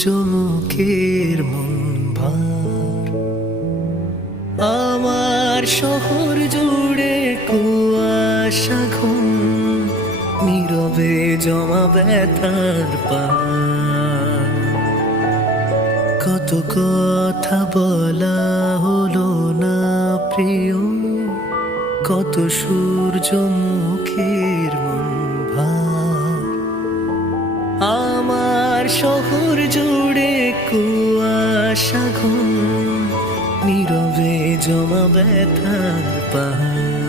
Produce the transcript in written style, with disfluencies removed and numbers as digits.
সূর্যমুখীর মন ভার। আমার শহর জুড়ে কুয়াশা ঘন, নীরবে জমা ব্যথার পার। কত কথা বলা হলো না প্রিয়, কত সূর্যমুখীর মন ভার। আমার শহর জুড়ে কুয়াশা ঘন, নীরবে জমা ব্যথার পাহাড়।